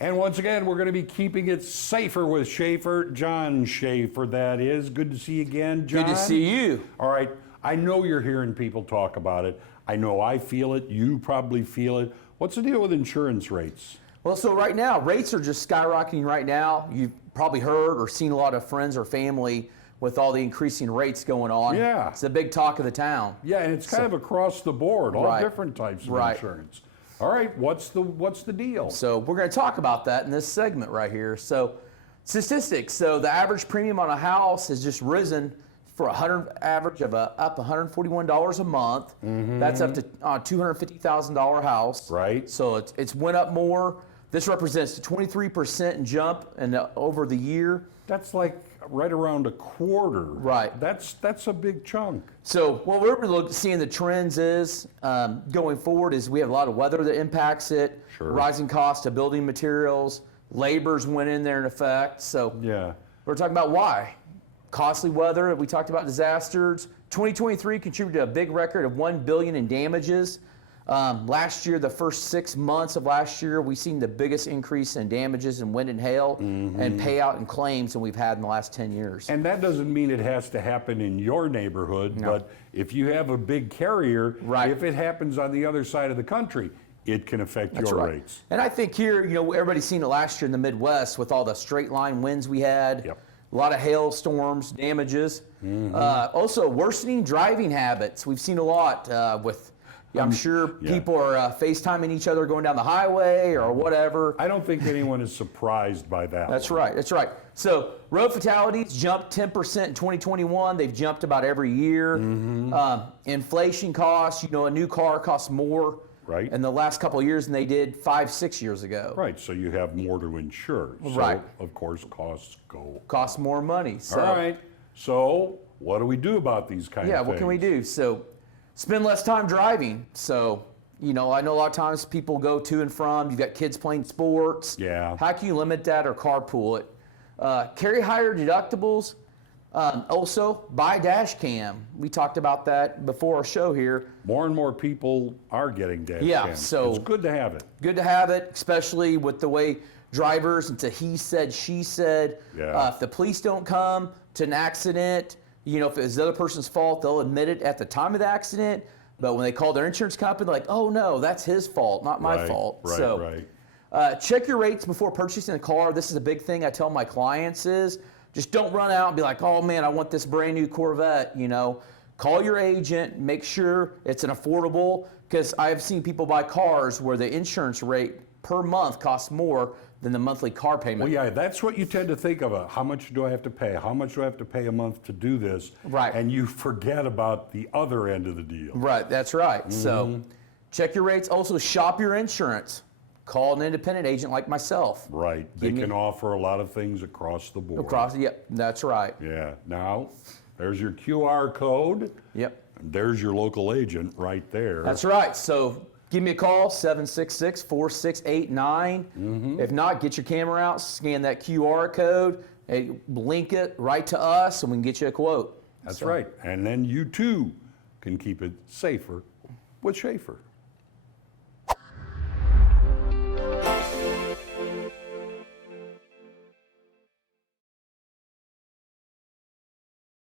And once again, we're going to be keeping it safer with Schaeffer. John Schaeffer, that is. Good to see you again, John. Good to see you. All right. I know you're hearing people talk about it. I know I feel it. You probably feel it. What's the deal with insurance rates? Well, so right now, rates are just skyrocketing right now. You've probably heard or seen a lot of friends or family with all the increasing rates going on. Yeah. It's the big talk of the town. Yeah, and it's kind of across the board, all Right. different types of Right. insurance. All right, what's the deal? So we're going to talk about that in this segment right here. So statistics. So the average premium on a house has just risen for average of up $141 a month. That's up to $250,000 house. Right. So it's went up more. This represents a 23% jump over the year. That's like right around a quarter. Right. That's a big chunk. So what we're seeing the trends is going forward is we have a lot of weather that impacts it. Sure. Rising cost of building materials, labor's went in there in effect. So Yeah. we're talking about why. Costly weather, we talked about disasters. 2023 contributed a big record of $1 billion in damages. Last year, the first 6 months of last year, we've seen the biggest increase in damages in wind and hail and payout and claims than we've had in the last 10 years. And that doesn't mean it has to happen in your neighborhood, but if you have a big carrier, Right. if it happens on the other side of the country, it can affect your right. rates. And I think here, everybody's seen it last year in the Midwest with all the straight line winds we had. Yep. A lot of hailstorms, damages. Also, worsening driving habits. We've seen a lot with, I'm sure people are FaceTiming each other going down the highway or whatever. I don't think anyone is surprised by that. That's one. right. That's right. So road fatalities jumped 10% in 2021. They've jumped about every year. Inflation costs, a new car costs more Right. in the last couple of years than they did 5-6 years ago. Right, so you have more to insure. So, Right. of course, costs go. Costs more money. So, All right, so what do we do about these kind of yeah, things? what can we do? So spend less time driving. So, I know a lot of times people go to and from. You've got kids playing sports. Yeah. How can you limit that or carpool it? Carry higher deductibles. Also, buy dash cam. We talked about that before our show here. More and more people are getting dash Yeah, cams. so- it's good to have it. Good to have it, especially with the way drivers, it's a he said, she said. Yeah. If the police don't come to an accident, if it's the other person's fault, they'll admit it at the time of the accident. But when they call their insurance company, they're like, oh no, that's his fault, not my Right, fault. Right, So, right. check your rates before purchasing a car. This is a big thing I tell my clients is just don't run out and be like, oh man, I want this brand new Corvette. Call your agent, make sure it's an affordable, because I've seen people buy cars where the insurance rate per month costs more than the monthly car payment. Well, yeah, that's what you tend to think of. How much do I have to pay? How much do I have to pay a month to do this? Right. And you forget about the other end of the deal. Right, that's right. So check your rates. Also, shop your insurance. Call an independent agent like myself. Right. They can offer a lot of things across the board. Yep, that's right. Yeah. Now, there's your QR code. Yep. And there's your local agent right there. That's right. So give me a call, 766-4689. If not, get your camera out, scan that QR code, and link it right to us, and we can get you a quote. That's right. And then you too can keep it safer with Schaeffer.